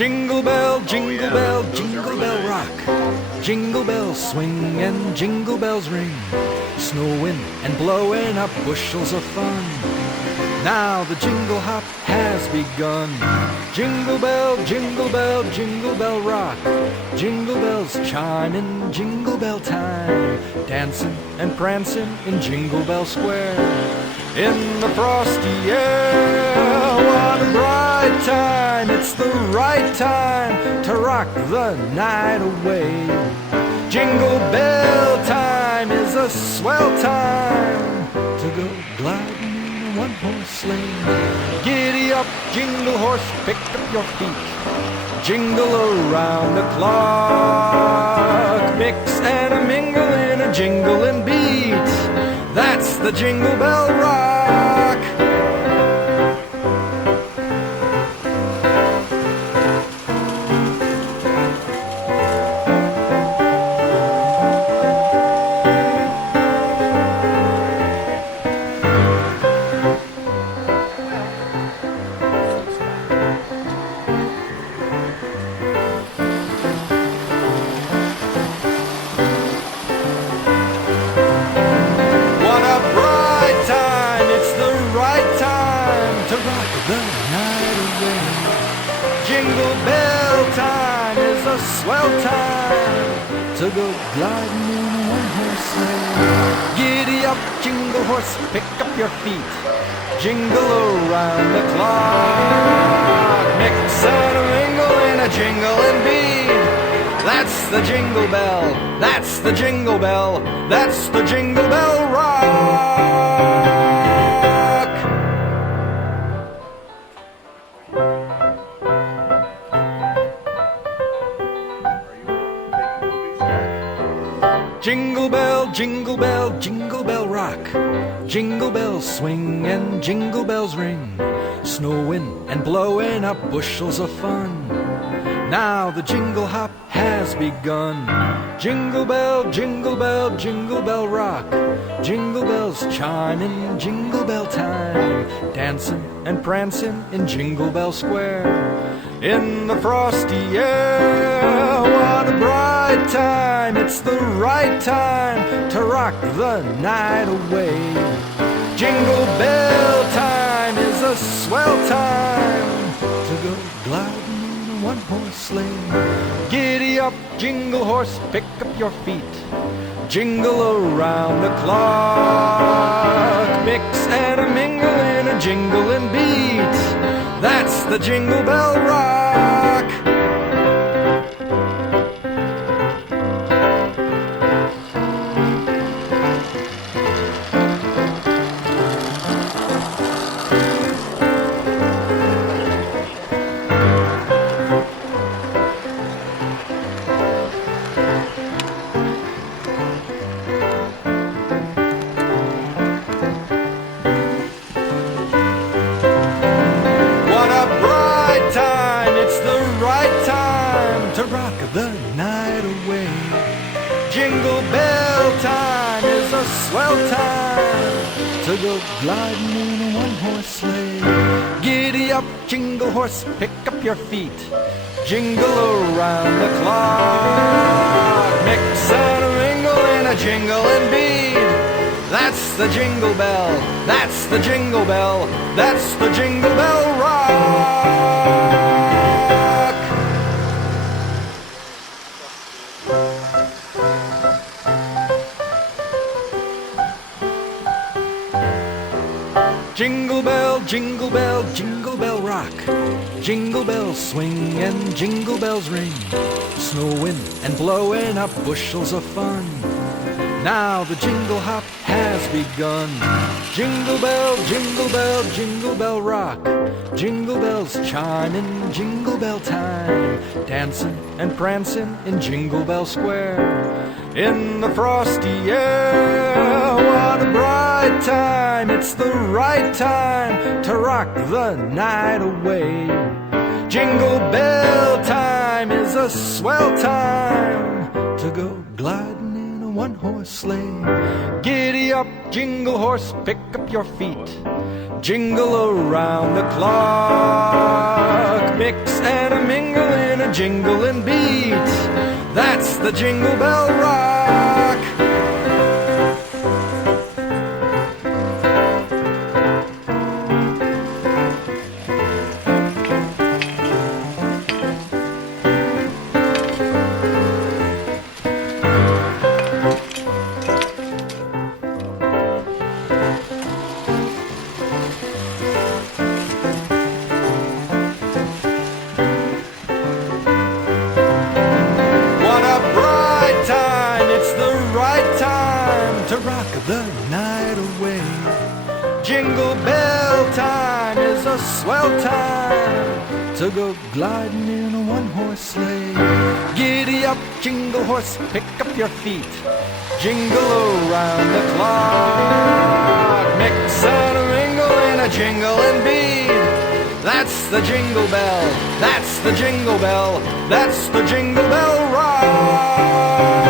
Jingle bell, jingle bell rock. Jingle bells swing and jingle bells ring, snowing and blowing up bushels of fun. Now the jingle hop has begun. Jingle bell, jingle bell rock. Jingle bells chime in jingle bell time, dancing and prancing in Jingle Bell Square. In the frosty air, what a bright time. It's the right time to rock the night away. Jingle bell time is a swell time to go gliding in a one-horse sleigh. Giddy up, jingle horse, pick up your feet. Jingle around the clock. Mix and a mingle in a jingling beat. That's the Jingle Bell Rock. Jingle bell time is a swell time to go gliding in a one-horse sleigh. Giddy up, jingle horse, pick up your feet. Jingle around the clock. Mix and a mingle in a jingling beat. That's the jingle bell, that's the jingle bell, that's the Jingle Bell Rock. Jingle bell, jingle bell, jingle bell rock. Jingle bells swing and jingle bells ring, snowing and blowing up bushels of fun. Now the jingle hop has begun. Jingle bell, jingle bell rock. Jingle bells chime in jingle bell time, dancing and prancing in Jingle Bell Square. In the frosty air, what a bright time. It's the right time to rock the night away. Jingle bell time is a swell time to go gliding in a one-horse sleigh. Giddy up, jingle horse, pick up your feet. Jingle around the clock. Mix and a mingle in a jingling beat. That's the Jingle Bell Rock. To rock the night away. Jingle bell time is a swell time to go gliding in a one-horse sleigh. Giddy up, jingle horse, pick up your feet. Jingle around the clock. Mix and a mingle in a jingling beat. That's the jingle bell, that's the jingle bell, that's the Jingle Bell Rock. Jingle bell, jingle bell rock. Jingle bells swing and jingle bells ring, snowing and blowing up bushels of fun. Now the jingle hop has begun. Jingle bell, jingle bell rock. Jingle bells chime in jingle bell time, dancing and prancing in Jingle Bell Square. In the frosty air, what a bright time. It's the right time to rock the night away. Jingle bell time is a swell time to go gliding in a one-horse sleigh. Giddy up, jingle horse, pick up your feet. Jingle around the clock. Mix and a mingle in a jingling beat. That's the Jingle Bell Rock. The night away. Jingle bell time is a swell time to go gliding in a one-horse sleigh. Giddy up, jingle horse, pick up your feet. Jingle around the clock. Mix and a mingle in a jingling beat. That's the Jingle Bell, that's the Jingle Bell, that's the Jingle Bell Rock.